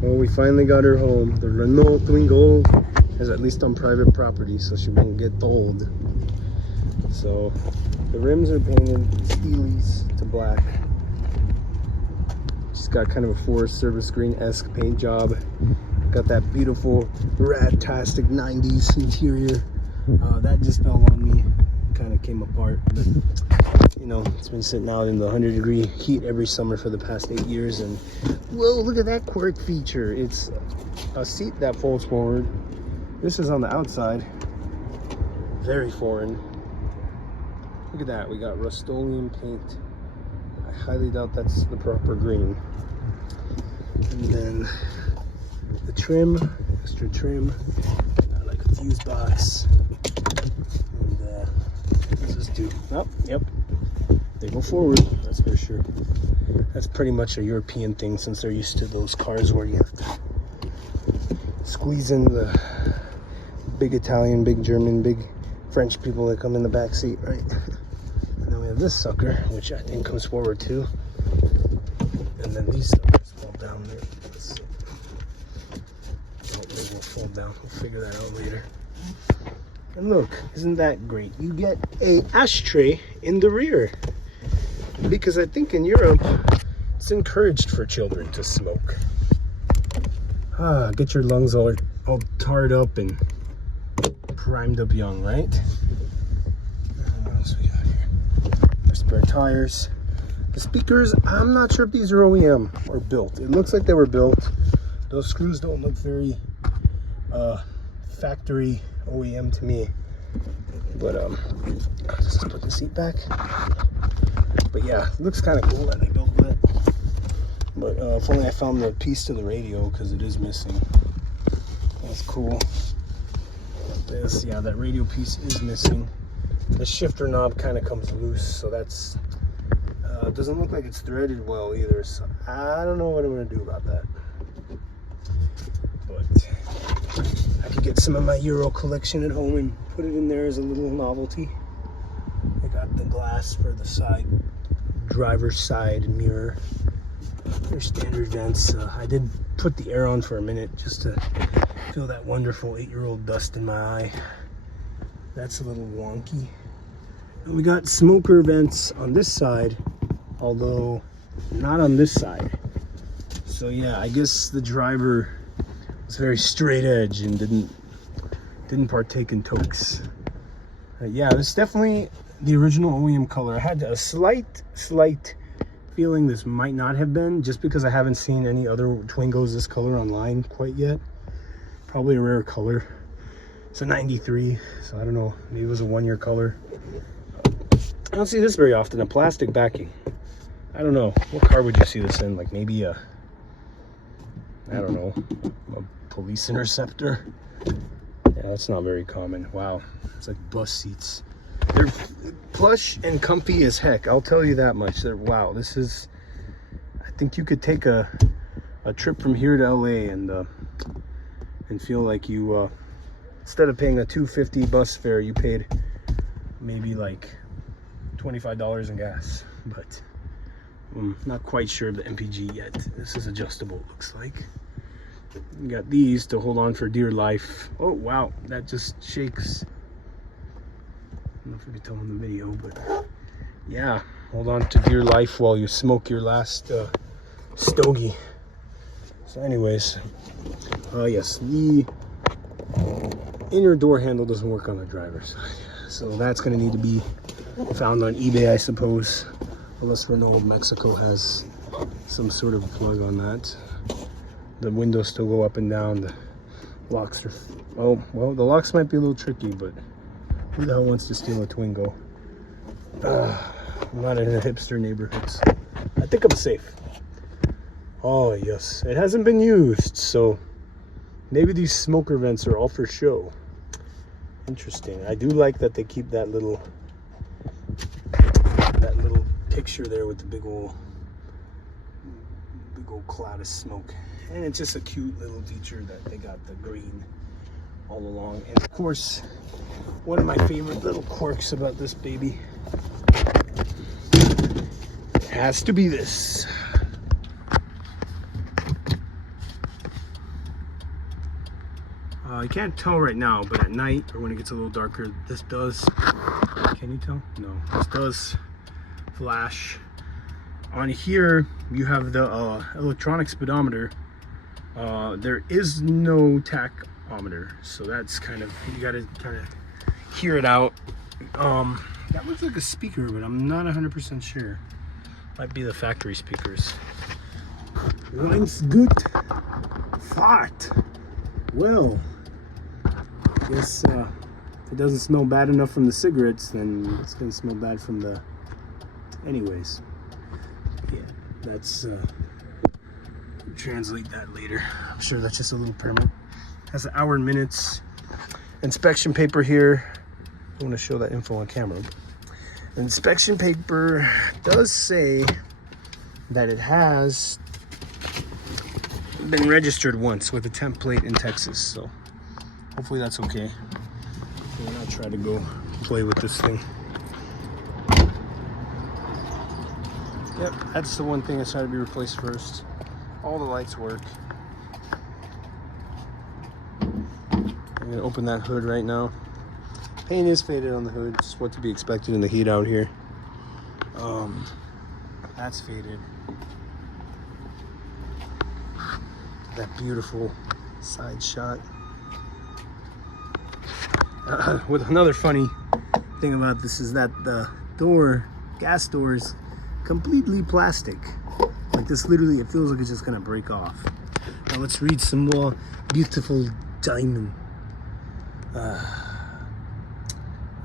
Well, we finally got her home. The Renault Twingo is at least on private property, so she won't get told. So the rims are painted steelies to black. She's got kind of a Forest Service green-esque paint job. Got that beautiful rad-tastic 90s interior. That just fell on me. Kind of came apart, but you know, it's been sitting out in the 100-degree heat every summer for the past 8 years. And whoa, look at that quirk feature. It's a seat that folds forward. This is on the outside. Very foreign. Look at that. We got Rust-Oleum paint. I highly doubt that's the proper green. And then the trim, extra trim, like a fuse box. And what does this do? Oh, yep, they go forward, that's for sure. That's pretty much a European thing, since they're used to those cars where you have to squeeze in the big Italian, big German, big French people that come in the back seat, right? And then we have this sucker, which I think comes forward too. And then these suckers fall down there. Oh, they will fall down. We'll figure that out later. And look, isn't that great? You get a ashtray in the rear, because I think in Europe it's encouraged for children to smoke. Get your lungs all tarred up and primed up young, right? What else we got here? Our spare tires. The speakers, I'm not sure if these are OEM or built. It looks like they were built. Those screws don't look very factory OEM to me. But I'll just put the seat back. But yeah, it looks kind of cool that they built that. But if only I found the piece to the radio, because it is missing. That's cool. This, yeah, that radio piece is missing. The shifter knob kind of comes loose, so that's doesn't look like it's threaded well either. So I don't know what I'm gonna do about that. But I could get some of my Euro collection at home and put it in there as a little novelty. I got the glass for the side, driver's side mirror. They're standard vents. I did put the air on for a minute just to feel that wonderful 8-year-old dust in my eye. That's a little wonky. And we got smoker vents on this side, although not on this side. So yeah, I guess the driver was very straight edge and didn't partake in tokes. Yeah, it's definitely the original OEM color. I had a slight feeling this might not have been, just because I haven't seen any other Twingos this color online quite yet. Probably a rare color. It's a 93, so I don't know, maybe it was a 1-year color. I don't see this very often, a plastic backing. I don't know, what car would you see this in? Like maybe a, I don't know, a police interceptor? Yeah, that's not very common. Wow, it's like bus seats. They're plush and comfy as heck, I'll tell you that much. Wow, this is, I think you could take a trip from here to LA and feel like you, instead of paying a $2.50 bus fare, you paid maybe like $25 in gas. But I'm not quite sure of the MPG yet. This is adjustable, it looks like. You got these to hold on for dear life. Oh wow, that just shakes. I don't know if you can tell in the video, but yeah, hold on to dear life while you smoke your last stogie. So anyways, yes, the inner door handle doesn't work on the driver's side, so that's going to need to be found on eBay, I suppose, unless Renault Mexico has some sort of plug on that. The windows still go up and down. The locks are, oh well, the locks might be a little tricky, but who the hell wants to steal a Twingo? I'm not in a hipster neighborhood, so I think I'm safe. Oh yes, it hasn't been used, so maybe these smoker vents are all for show. Interesting. I do like that they keep that little picture there with the big old cloud of smoke. And it's just a cute little feature that they got the green all along. And of course, one of my favorite little quirks about this baby has to be this. You can't tell right now, but at night or when it gets a little darker, this does, can you tell? No, this does flash. On here, you have the electronic speedometer. There is no tachometer, so that's kind of, you gotta kind of hear it out. That looks like a speaker, but I'm not 100% sure. Might be the factory speakers. Lines gut. Fart. Well, I guess if it doesn't smell bad enough from the cigarettes, then it's gonna smell bad from the... Anyways, yeah, that's translate that later. I'm sure that's just a little permit. Has an hour and minutes. Inspection paper here. I want to show that info on camera. The inspection paper does say that it has been registered once with a temp plate in Texas, so hopefully that's okay. And I'll try to go play with this thing. Yep, that's the one thing that's got to be replaced first. All the lights work. I'm gonna open that hood right now. Paint is faded on the hood. It's what to be expected in the heat out here. That's faded. That beautiful side shot. With another funny thing about this is that the door, gas door, is completely plastic. Like this, literally, it feels like it's just gonna break off. Now let's read some more beautiful diamond.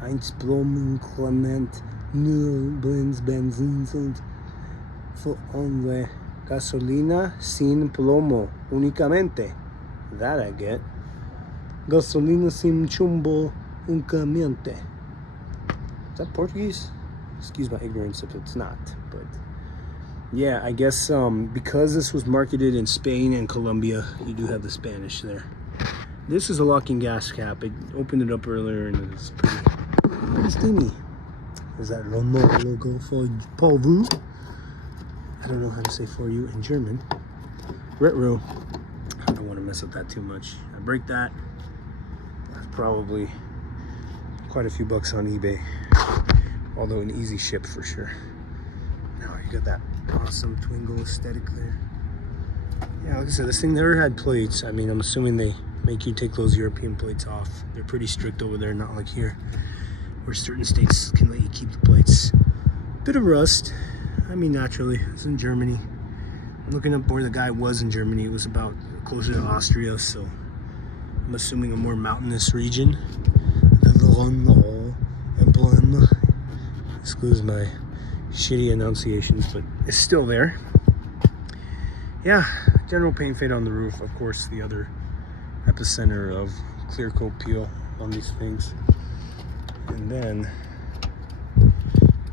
Eins Blumen Clement Null Blends Benzin sind für gasolina sin plomo únicamente. That I get. Gasolina sin chumbo únicamente. Is that Portuguese? Excuse my ignorance if it's not, but yeah, I guess because this was marketed in Spain and Colombia, you do have the Spanish there. This is a locking gas cap. I opened it up earlier and it's pretty steamy. Is that Renault logo for vous? I don't know how to say for you in German. Retro. I don't want to mess with that too much. I break that. That's probably quite a few bucks on eBay. Although an easy ship for sure. Now you got that awesome Twingo aesthetic there. Yeah, like I said, this thing never had plates. I mean, I'm assuming they make you take those European plates off. They're pretty strict over there, not like here, where certain states can let you keep the plates. Bit of rust. I mean, naturally, it's in Germany. I'm looking up where the guy was in Germany. It was about closer to Austria, so I'm assuming a more mountainous region. Excuse my shitty enunciations, but it's still there. Yeah, general paint fade on the roof. Of course, the other epicenter of clear coat peel on these things. And then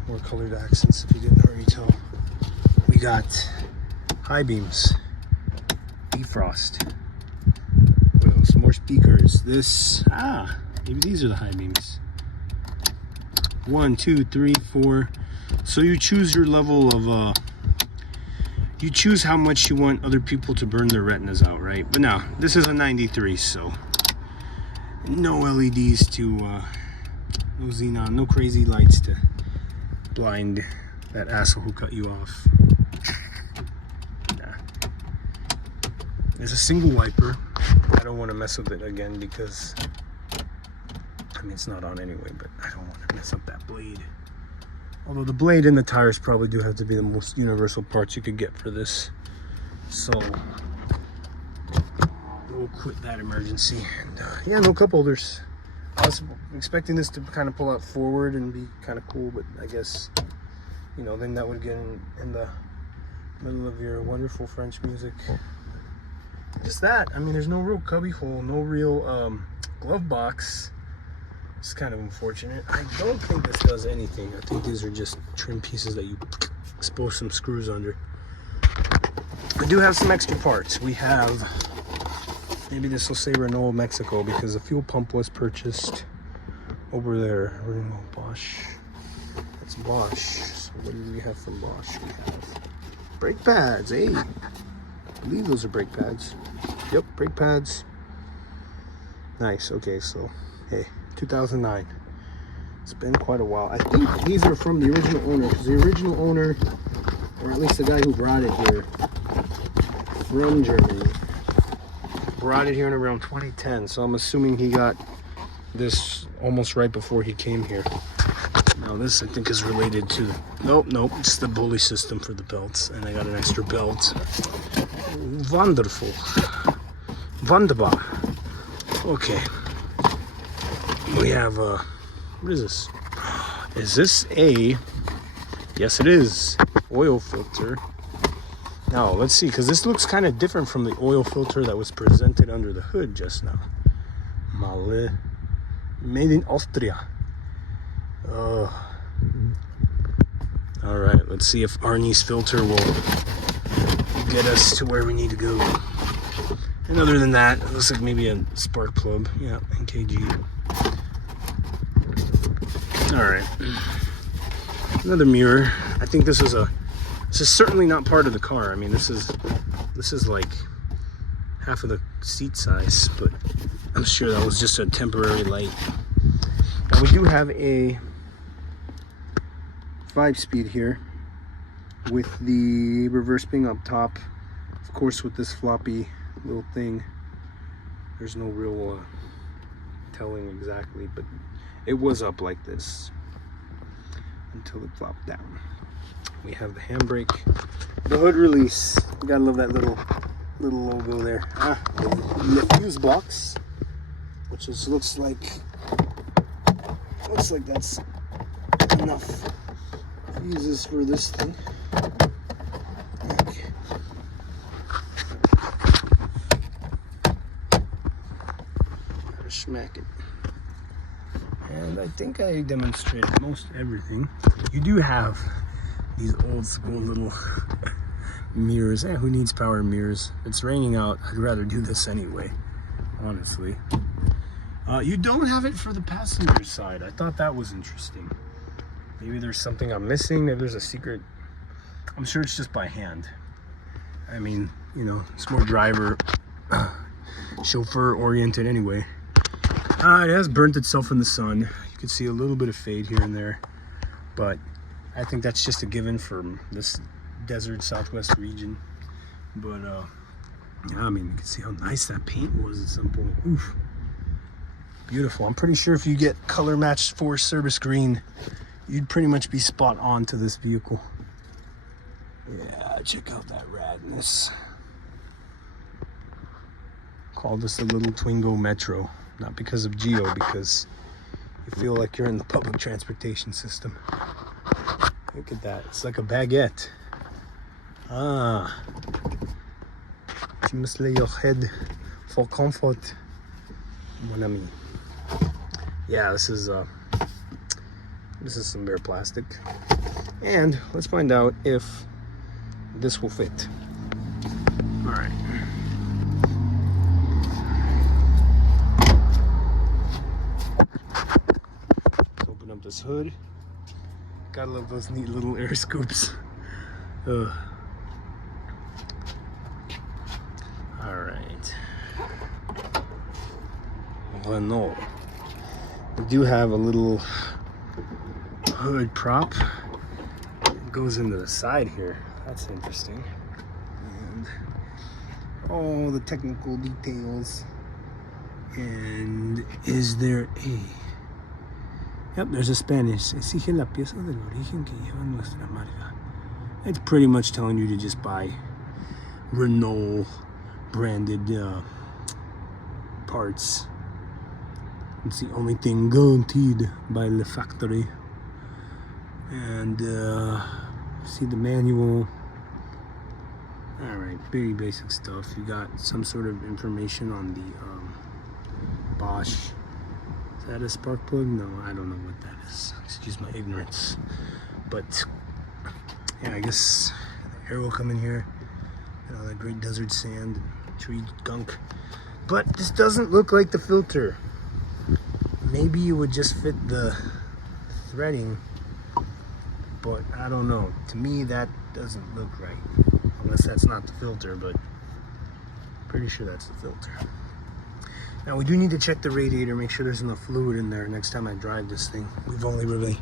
more colored accents, if you didn't already tell. We got high beams, defrost. What else? More speakers. This, maybe these are the high beams. 1, 2, 3, 4. So you choose your level of you choose how much you want other people to burn their retinas out, right? But now this is a 93, so no LEDs to no xenon, no crazy lights to blind that asshole who cut you off. Nah. There's a single wiper. I don't want to mess with it again because I mean, it's not on anyway, but I don't want to mess up that blade. Although the blade and the tires probably do have to be the most universal parts you could get for this. So we'll quit that emergency. And yeah, no cup holders. I was expecting this to kind of pull out forward and be kind of cool, but I guess, you know, then that would get in the middle of your wonderful French music. Just that. I mean, there's no real cubby hole, no real glove box. It's kind of unfortunate. I don't think this does anything. I think these are just trim pieces that you expose some screws under. We do have some extra parts. We have, maybe this will say Renault Mexico because the fuel pump was purchased over there. Renault Bosch. That's Bosch. So what do we have from Bosch? We have brake pads. Hey, I believe those are brake pads. Yep, brake pads. Nice. Okay, so hey, 2009. It's been quite a while. I think these are from the original owner, because the original owner, or at least the guy who brought it here from Germany, brought it here in around 2010. So I'm assuming he got this almost right before he came here. Now this I think is related to, nope, it's the pulley system for the belts, and I got an extra belt. Wonderful. Wunderbar. Okay. We have what is this? Is this a, yes it is, oil filter. Now let's see, because this looks kind of different from the oil filter that was presented under the hood just now. Made in Austria. All right, let's see if Arnie's filter will get us to where we need to go. And other than that, it looks like maybe a spark plug. Yeah, NKG. All right, another mirror. I think this is certainly not part of the car. I mean, this is like half of the seat size, but I'm sure that was just a temporary light. Now we do have a 5-speed here with the reverse being up top. Of course, with this floppy little thing, there's no real telling exactly, but it was up like this until it flopped down. We have the handbrake, the hood release. You gotta love that little logo there. The fuse box, which is looks like that's enough fuses for this thing. Okay. Gotta smack it. And I think I demonstrated most everything. You do have these old school little mirrors. Who needs power mirrors? It's raining out. I'd rather do this anyway, honestly. You don't have it for the passenger side. I thought that was interesting. Maybe there's something I'm missing. Maybe there's a secret. I'm sure it's just by hand. I mean, you know, it's more driver, chauffeur oriented anyway. It has burnt itself in the sun. You can see a little bit of fade here and there, but I think that's just a given from this desert Southwest region. But yeah, I mean, you can see how nice that paint was at some point. Oof, beautiful. I'm pretty sure if you get color matched Forest Service green, you'd pretty much be spot on to this vehicle. Yeah, check out that radness. Call this a little Twingo Metro. Not because of Geo, because you feel like you're in the public transportation system. Look at that. It's like a baguette. You must lay your head for comfort, mon ami. Yeah, this is some bare plastic. And let's find out if this will fit. All right. This hood. Gotta love those neat little air scoops. All right. Renault. We do have a little hood prop. It goes into the side here. That's interesting. And all the technical details. And is there a... Yep, there's a Spanish. Exige la pieza del origen que lleva nuestra marca. It's pretty much telling you to just buy Renault branded parts. It's the only thing guaranteed by the factory. And see the manual. All right, very basic stuff. You got some sort of information on the Bosch. Is that a spark plug? No, I don't know what that is. Excuse my ignorance. But yeah, I guess the air will come in here and all that great desert sand and tree gunk. But this doesn't look like the filter. Maybe it would just fit the threading, but I don't know. To me, that doesn't look right. Unless that's not the filter, but pretty sure that's the filter. Now we do need to check the radiator, make sure there's enough fluid in there next time I drive this thing. We've only really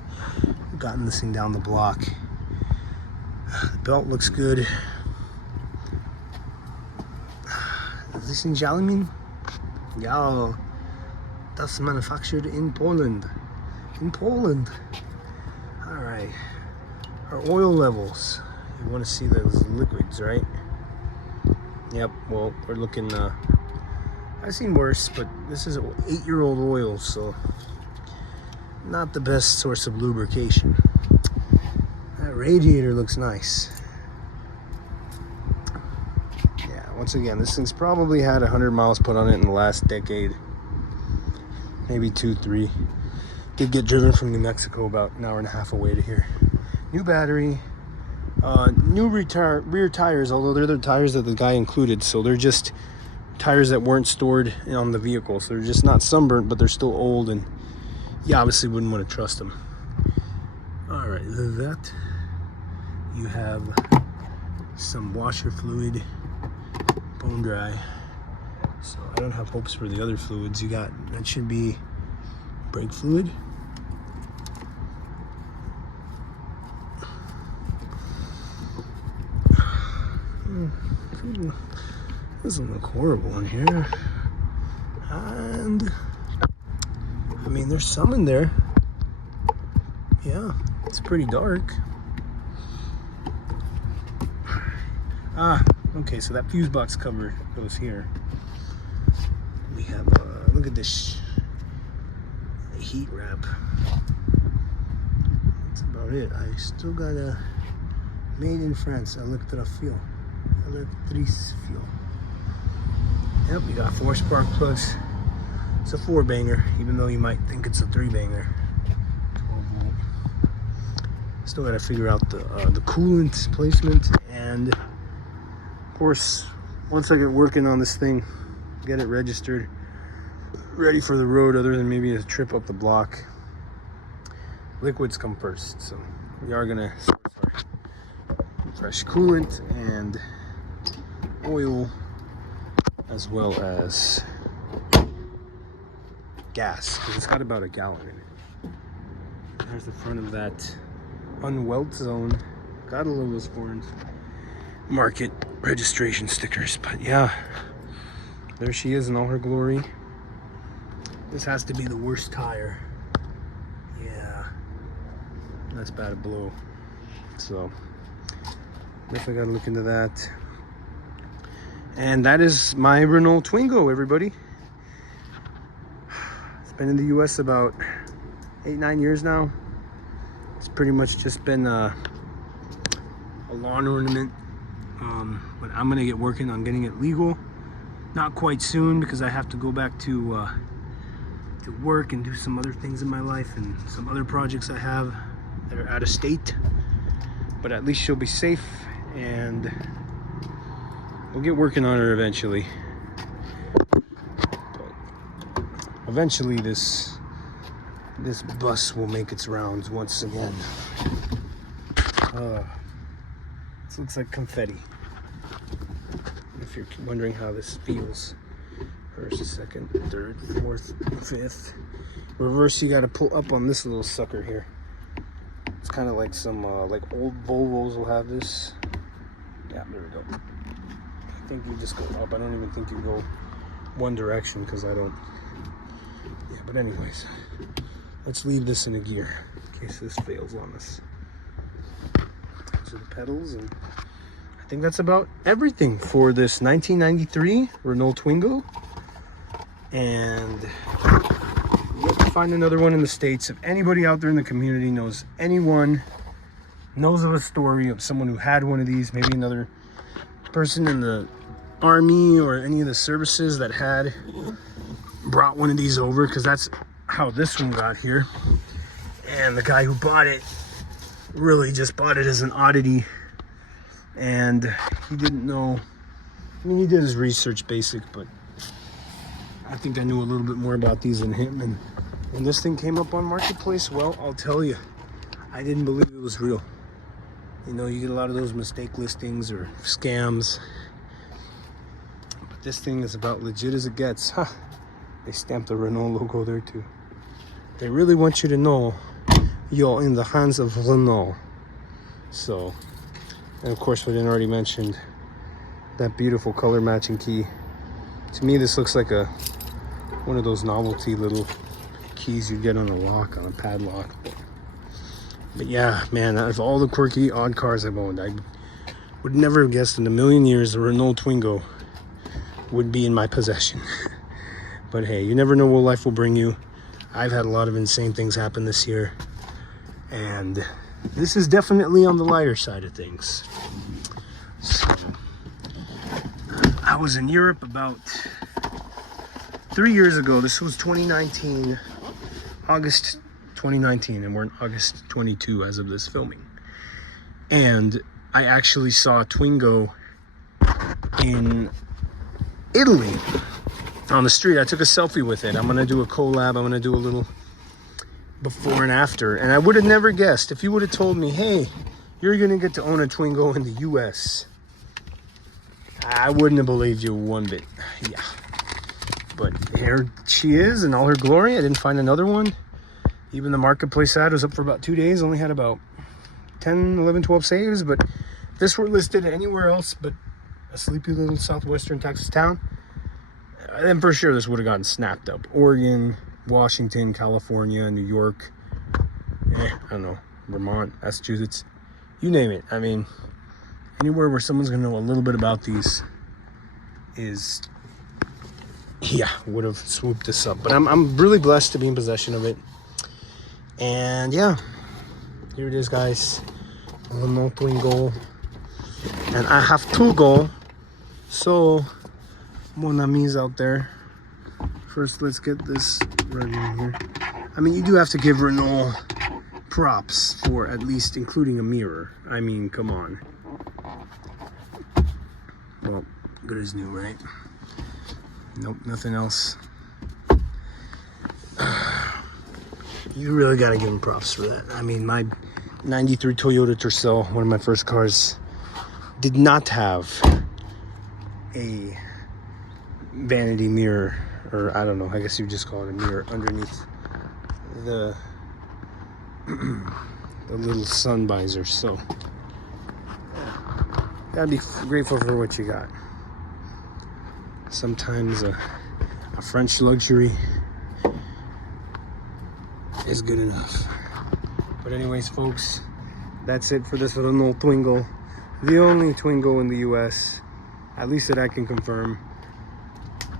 gotten this thing down the block. The belt looks good. Is this in Jalimin? Yeah, that's manufactured in Poland. In Poland. All right. Our oil levels. You want to see those liquids, right? Yep. Well, we're looking. I've seen worse, but this is 8-year-old oil, so not the best source of lubrication. That radiator looks nice. Yeah, once again, this thing's probably had 100 miles put on it in the last decade. Maybe 2, 3. Did get driven from New Mexico about an hour and a half away to here. New battery, new rear tires, although they're the tires that the guy included, so they're just tires that weren't stored on the vehicle, so they're just not sunburnt, but they're still old, and you obviously wouldn't want to trust them. All right, that you have some washer fluid, bone dry. So I don't have hopes for the other fluids. You got, that should be brake fluid. Doesn't look horrible in here. And I mean, there's some in there. Yeah, it's pretty dark. Okay, so that fuse box cover goes here. We have, look at this heat wrap. That's about it. I still got a made in France, Electrofil. Electrice fuel. Yep, we got 4 spark plugs. It's a 4-banger, even though you might think it's a 3-banger. 12-volt. Still got to figure out the coolant placement, and of course, once I get working on this thing, get it registered, ready for the road, other than maybe a trip up the block, liquids come first. So we are gonna fresh coolant and oil, as well as gas, because it's got about a gallon in it. There's the front of that unwelt zone. Gotta love those foreign market registration stickers. But yeah, there she is in all her glory. This has to be the worst tire. Yeah, that's bad to blow. So definitely gotta look into that. And that is my Renault Twingo, everybody. It's been in the US about 8-9 years now. It's pretty much just been a lawn ornament. But I'm gonna get working on getting it legal. Not quite soon, because I have to go back to work and do some other things in my life, and some other projects I have that are out of state. But at least she'll be safe, and we'll get working on her eventually. But eventually this bus will make its rounds once again. This looks like confetti. If you're wondering how this feels. First, second, third, fourth, fifth. Reverse, you gotta pull up on this little sucker here. It's kind of like some like old Volvos will have this. Yeah, there we go. I think you just go up. I don't even think you go one direction, because I don't. Yeah, but anyways, let's leave this in a gear in case this fails on us. Those are the pedals, and I think that's about everything for this 1993 Renault Twingo. And yet to find another one in the States. If anybody out there in the community knows anyone, knows of a story of someone who had one of these, maybe another person in the army or any of the services that had brought one of these over, because that's how this one got here. And the guy who bought it really just bought it as an oddity, and he didn't know. I mean, he did his research basic, but I think I knew a little bit more about these than him. And when this thing came up on Marketplace, well, I'll tell you, I didn't believe it was real. You know, you get a lot of those mistake listings or scams, but this thing is about legit as it gets. Huh. They stamped the Renault logo there too. They really want you to know you're in the hands of Renault. So, and of course, we didn't already mention that beautiful color matching key. To me, this looks like one of those novelty little keys you get on a lock, on a padlock. But yeah, man, out of all the quirky odd cars I've owned, I would never have guessed in a million years the Renault Twingo would be in my possession. But hey, you never know what life will bring you. I've had a lot of insane things happen this year, and this is definitely on the lighter side of things. So, I was in Europe about 3 years ago. This was 2019, August 2019, and we're in August 22 as of this filming. And I actually saw a Twingo in Italy on the street. I took a selfie with it. I'm gonna do a collab. I'm gonna do a little before and after. And I would have never guessed if you would have told me, hey, you're gonna get to own a Twingo in the US. I wouldn't have believed you one bit. Yeah. But here she is in all her glory. I didn't find another one. Even the marketplace ad was up for about 2 days. Only had about 10, 11, 12 saves. But if this were listed anywhere else but a sleepy little southwestern Texas town, then for sure this would have gotten snapped up. Oregon, Washington, California, New York, I don't know, Vermont, Massachusetts, you name it. I mean, anywhere where someone's gonna know a little bit about these is, yeah, would have swooped this up. But I'm really blessed to be in possession of it. And yeah, here it is, guys. Renault Twingo. And I have to go. So, mon amis out there, first let's get this right in here. I mean, you do have to give Renault props for at least including a mirror. I mean, come on. Well, good as new, right? Nope, nothing else. You really gotta give them props for that. I mean, my 93 Toyota Tercel, one of my first cars, did not have a vanity mirror, or I don't know, I guess you just call it a mirror underneath the little sun visor. So gotta be grateful for what you got. Sometimes a French luxury is good enough. But anyways, folks, that's it for this Renault Twingo. The only Twingo in the US, at least that I can confirm.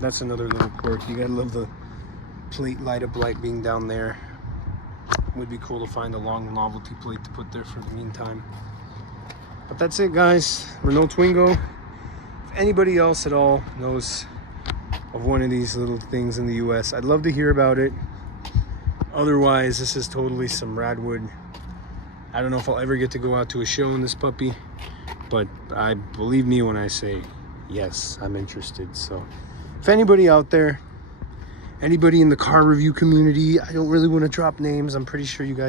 That's another little quirk. You gotta love the plate light up light being down there. Would be cool to find a long novelty plate to put there for the meantime. But that's it, guys. Renault Twingo. If anybody else at all knows of one of these little things in the US, I'd love to hear about it. Otherwise, this is totally some radwood. I don't know if I'll ever get to go out to a show in this puppy, but I believe me when I say yes, I'm interested. So if anybody out there, anybody in the car review community, I don't really want to drop names. I'm pretty sure you guys